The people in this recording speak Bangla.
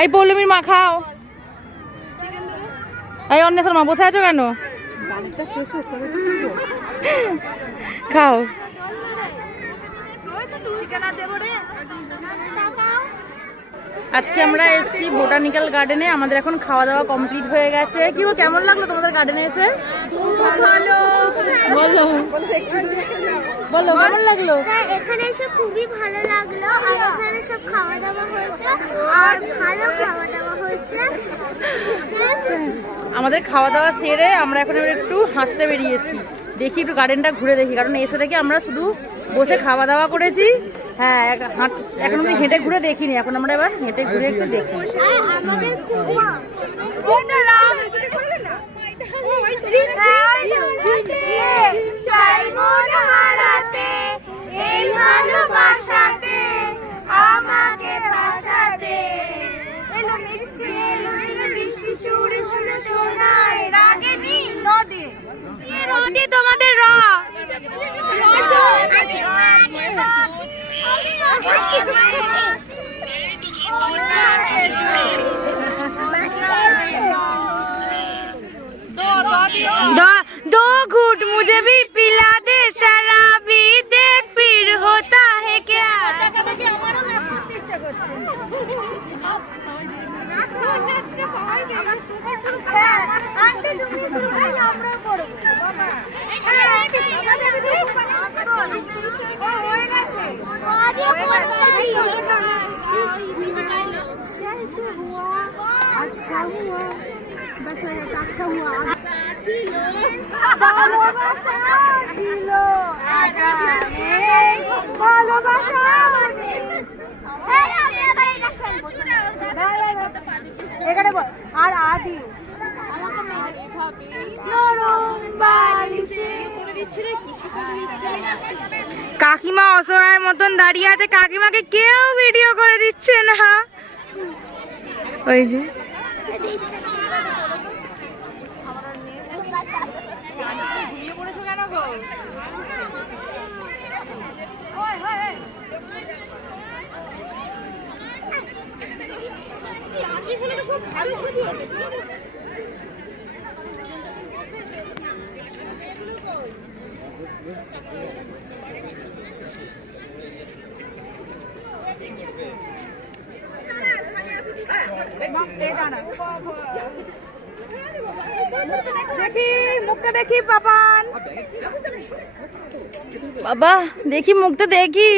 এই পৌলমীর মা খাও। এই অন্বেষণ মা বসে আছো কেন? খাও। আজকে আমরা এসেছি বোটানিক্যাল গার্ডেনে আমাদের এখন খাওয়া দাওয়া কমপ্লিট হয়ে গেছে। কি গো কেমন লাগল তোমাদের গার্ডেনে এসে? ভালো। বলো। বলো কেমন লাগল? হ্যাঁ এখানে এসে খুবই ভালো লাগল। আর এখানে সব খাওয়া দাওয়া হয়েছে। আর ভালো খাওয়া দাওয়া হয়েছে। আমাদের খাওয়া দাওয়া সেরে আমরা এখন একটু হাঁটতে বেরিয়েছি। দেখি একটু গার্ডেনটা ঘুরে দেখি। কারণ এসে থেকে আমরা শুধু বসে খাওয়া দাওয়া করেছি। হ্যাঁ এখন আমি হেঁটে ঘুরে দেখিনি। এখন আমরা এবার হেঁটে ঘুরে একটু দেখি আর আমাদের খুবই হারাতে এই ভালোবাসাতে আমাকে ভাসাতে এলো মিষ্টি এলো বৃষ্টি সুরে সুরে শোনায় রাগিনী নদী নদী তোমাদের র दो दो घूट मुझे भी पिला दे शराबी देख फिर होता है क्या अच्छा हुआ बस अच्छा हुआ এখানে বল আর আদি কাকিমা অসহায়ের মতন দাঁড়িয়ে আছে। কাকিমাকে কেউ ভিডিও করে দিচ্ছে না। ওই যে। দেখি মুখটা দেখি পাপান বাবা দেখি মুখটা দেখি